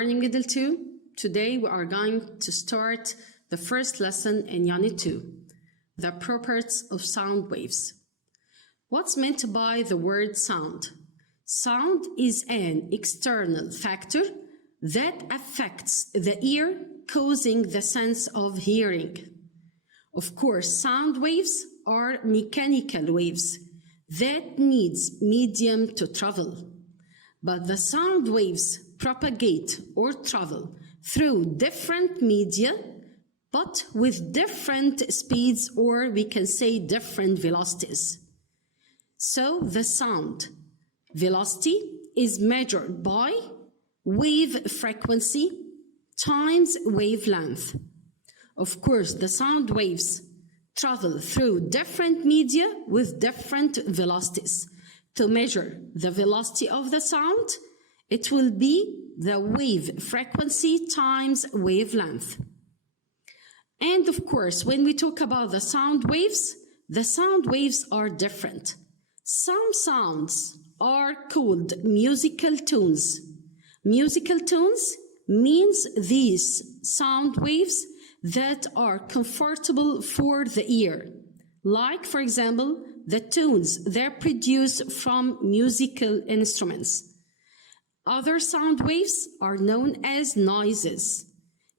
morning, Middle 2. Today we are going to start the first lesson in Unit 2, the properties of sound waves. What's meant by the word sound? Sound is an external factor that affects the ear, causing the sense of hearing. Of course, sound waves are mechanical waves that needs medium to travel. But the sound waves propagate or travel through different media, but with different speeds, or we can say different velocities. So the sound velocity is measured by wave frequency times wavelength. Of course, the sound waves travel through different media with different velocities. To measure the velocity of the sound, it will be the wave frequency times wavelength. And of course, when we talk about the sound waves are different. Some sounds are called musical tones. Musical tones means these sound waves that are comfortable for the ear. Like, for example, the tones they're produced from musical instruments. Other sound waves are known as noises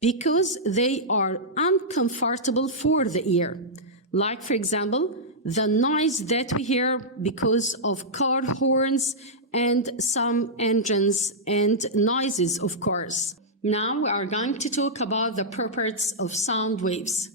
because they are uncomfortable for the ear. Like, for example, the noise that we hear because of car horns and some engines and noises, of course. Now we are going to talk about the properties of sound waves.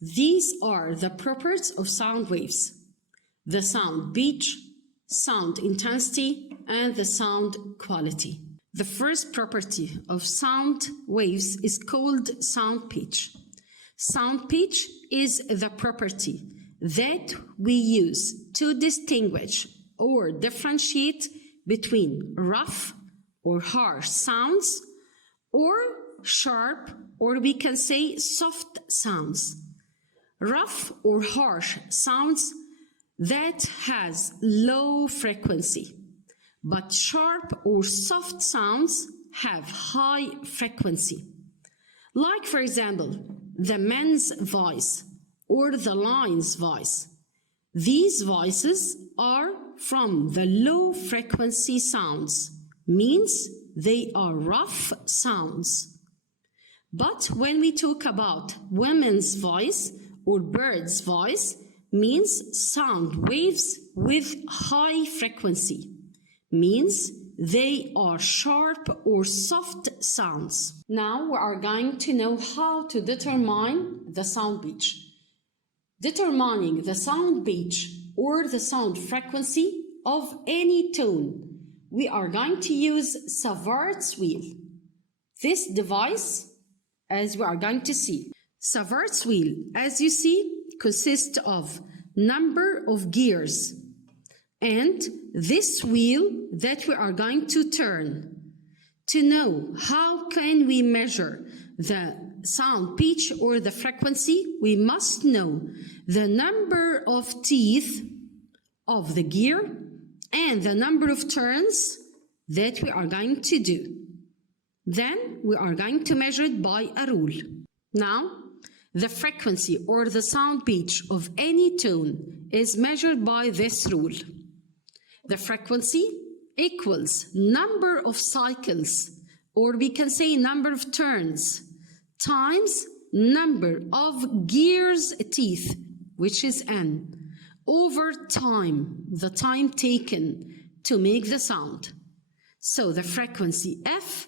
These are the properties of sound waves: the sound pitch, sound intensity, and the sound quality. The first property of sound waves is called sound pitch. Sound pitch is the property that we use to distinguish or differentiate between rough or harsh sounds or sharp, or we can say soft sounds. Rough or harsh sounds that has low frequency, but sharp or soft sounds have high frequency. Like, for example, the man's voice or the lion's voice. These voices are from the low frequency sounds, means they are rough sounds. But when we talk about women's voice or bird's voice, means sound waves with high frequency, means they are sharp or soft sounds. Now we are going to know how to determine the sound pitch. Determining the sound pitch or the sound frequency of any tone, we are going to use Savart's wheel. This device, as we are going to see, Savart's wheel, as you see, consists of number of gears, and this wheel that we are going to turn. To know how can we measure the sound pitch or the frequency, we must know the number of teeth of the gear and the number of turns that we are going to do. Then we are going to measure it by a rule. Now, the frequency or the sound pitch of any tone is measured by this rule. The frequency equals number of cycles, or we can say number of turns, times number of gears teeth, which is N, over time, the time taken to make the sound. So the frequency F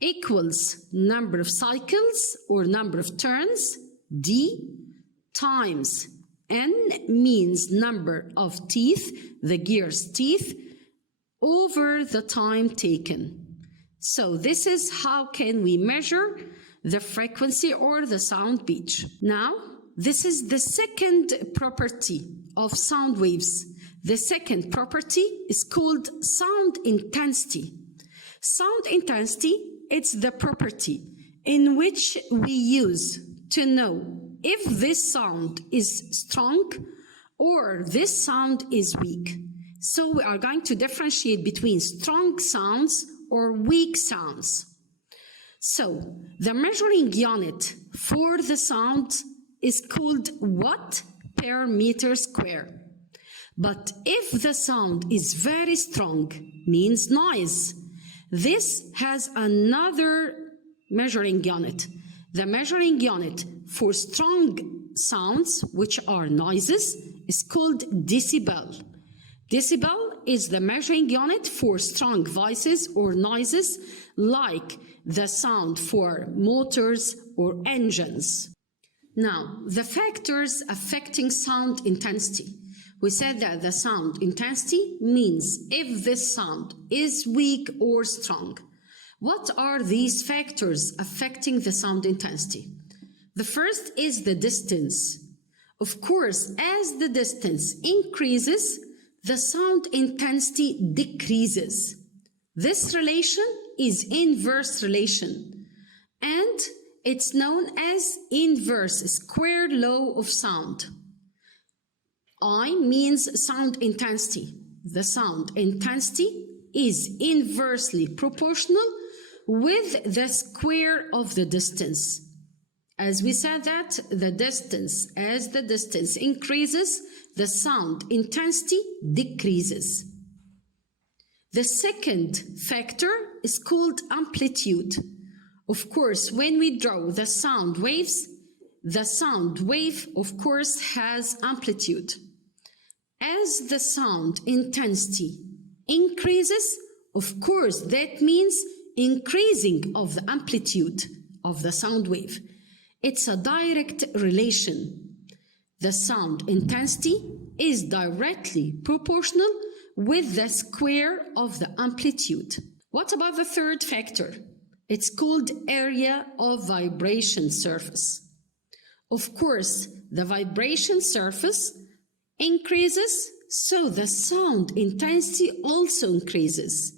equals number of cycles or number of turns, D, times N means number of teeth, the gear's teeth, over the time taken. So this is how can we measure the frequency or the sound pitch. Now, this is the second property of sound waves. The second property is called sound intensity. Sound intensity, it's the property in which we use to know if this sound is strong or this sound is weak. So we are going to differentiate between strong sounds or weak sounds. So the measuring unit for the sound is called watt per meter square. But if the sound is very strong, means noise, this has another measuring unit. The measuring unit for strong sounds, which are noises, is called decibel. Decibel is the measuring unit for strong voices or noises, like the sound for motors or engines. Now, the factors affecting sound intensity. We said that the sound intensity means if this sound is weak or strong. What are these factors affecting the sound intensity? The first is the distance. Of course, as the distance increases, the sound intensity decreases. This relation is inverse relation, and it's known as inverse square law of sound. I means sound intensity. The sound intensity is inversely proportional with the square of the distance. As we said that the distance, as the distance increases, the sound intensity decreases. The second factor is called amplitude. Of course, when we draw the sound waves, the sound wave, of course, has amplitude. As the sound intensity increases, of course, that means increasing of the amplitude of the sound wave. It's a direct relation. The sound intensity is directly proportional with the square of the amplitude. What about the third factor? It's called area of vibration surface. Of course, the vibration surface increases, so the sound intensity also increases.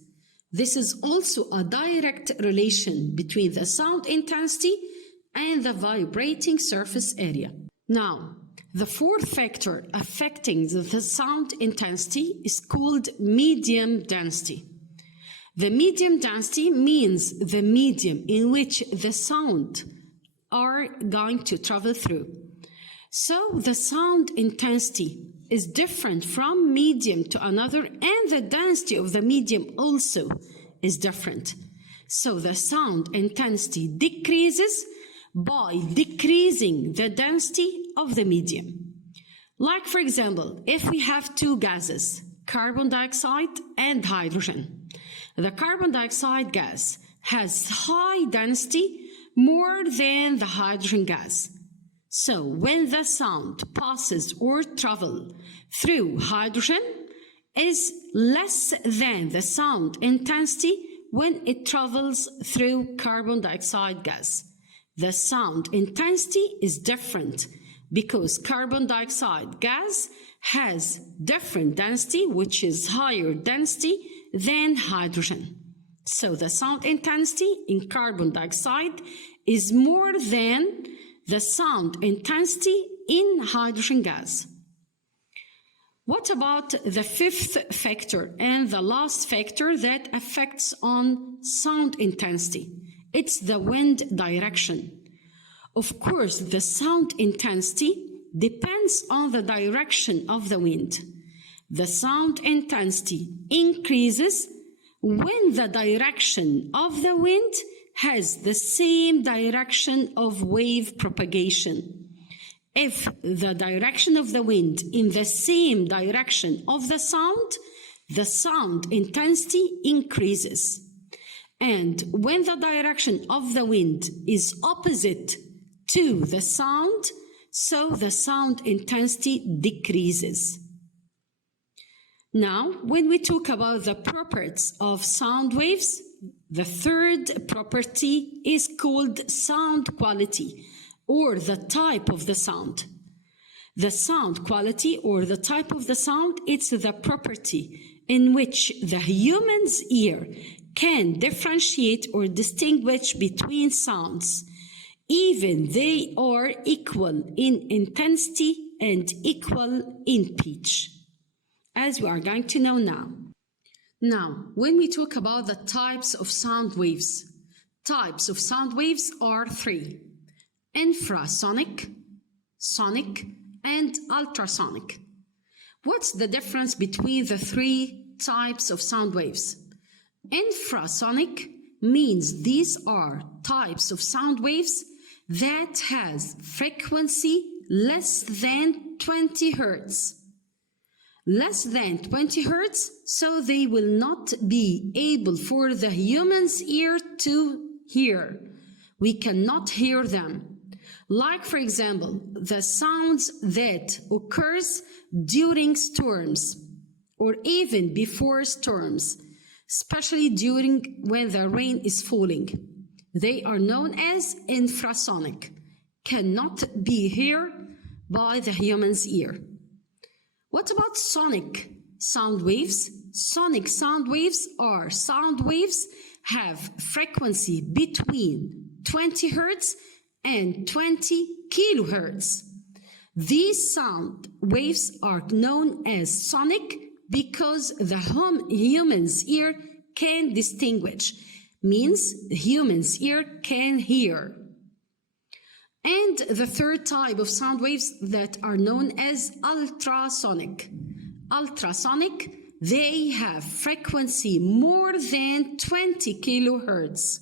This is also a direct relation between the sound intensity and the vibrating surface area. Now, the fourth factor affecting the sound intensity is called medium density. The medium density means the medium in which the sound are going to travel through. So the sound intensity is different from medium to another, and the density of the medium also is different. So the sound intensity decreases by decreasing the density of the medium. Like, for example, if we have two gases, carbon dioxide and hydrogen. The carbon dioxide gas has high density more than the hydrogen gas. So when the sound passes or travels through hydrogen is less than the sound intensity when it travels through carbon dioxide gas. The sound intensity is different because carbon dioxide gas has different density, which is higher density than hydrogen. So the sound intensity in carbon dioxide is more than the sound intensity in hydrogen gas. What about the fifth factor and the last factor that affects on sound intensity? It's the wind direction. Of course, the sound intensity depends on the direction of the wind. The sound intensity increases when the direction of the wind has the same direction of wave propagation. If the direction of the wind in the same direction of the sound intensity increases. And when the direction of the wind is opposite to the sound, so the sound intensity decreases. Now, when we talk about the properties of sound waves, the third property is called sound quality, or the type of the sound. The sound quality or the type of the sound, it's the property in which the human's ear can differentiate or distinguish between sounds, even they are equal in intensity and equal in pitch, as we are going to know now. Now, when we talk about the types of sound waves, Types of sound waves are three: infrasonic, sonic, and ultrasonic. What's the difference between the three types of sound waves? Infrasonic means these are types of sound waves that has frequency less than 20 Hz. Less than 20 Hz, so they will not be able for the human's ear to hear. We cannot hear them. Like, for example, the sounds that occurs during storms or even before storms, especially during when the rain is falling. They are known as infrasonic, cannot be heard by the human's ear. What about sonic sound waves? Sonic sound waves are sound waves have frequency between 20 Hz and 20 kilohertz. These sound waves are known as sonic because the human's ear can distinguish, means the human's ear can hear. And the third type of sound waves that are known as ultrasonic. Ultrasonic, they have frequency more than 20 kilohertz.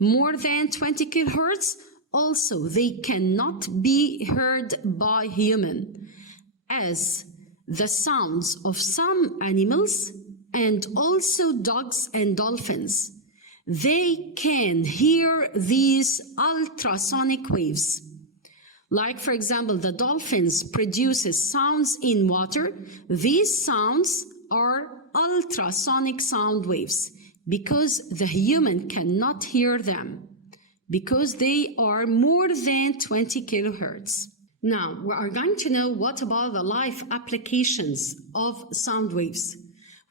More than 20 kilohertz, also they cannot be heard by human, as the sounds of some animals and also dogs and dolphins. They can hear these ultrasonic waves. Like, for example, the dolphins produces sounds in water. These sounds are ultrasonic sound waves because the human cannot hear them, because they are more than 20 kilohertz. Now, we are going to know what about the life applications of sound waves.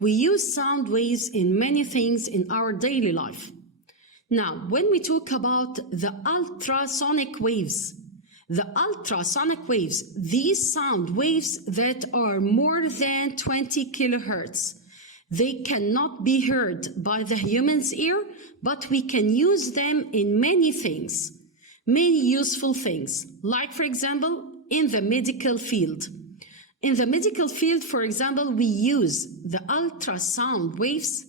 We use sound waves in many things in our daily life. Now, when we talk about the ultrasonic waves, these sound waves that are more than 20 kilohertz, they cannot be heard by the human's ear, but we can use them in many things, many useful things, like, for example, in the medical field. In the medical field, for example, we use the ultrasound waves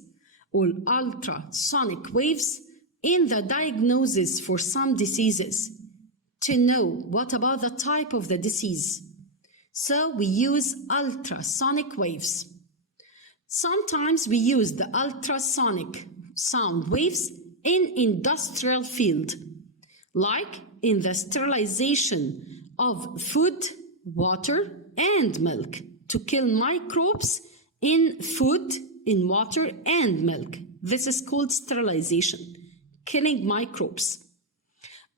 or ultrasonic waves in the diagnosis for some diseases to know what about the type of the disease. So we use ultrasonic waves. Sometimes we use the ultrasonic sound waves in industrial field, like in the sterilization of food, water, and milk to kill microbes in food, in water, and milk. This is called sterilization, killing microbes.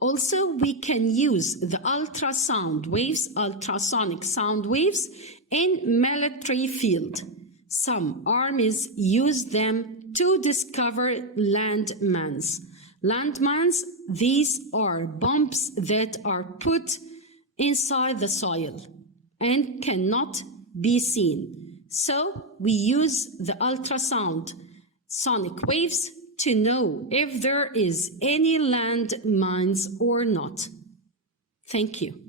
Also, we can use the ultrasound waves, ultrasonic sound waves in military field. Some armies use them to discover landmines. Landmines, these are bombs that are put inside the soil and cannot be seen. So we use the ultrasound sonic waves to know if there is any landmines or not. Thank you.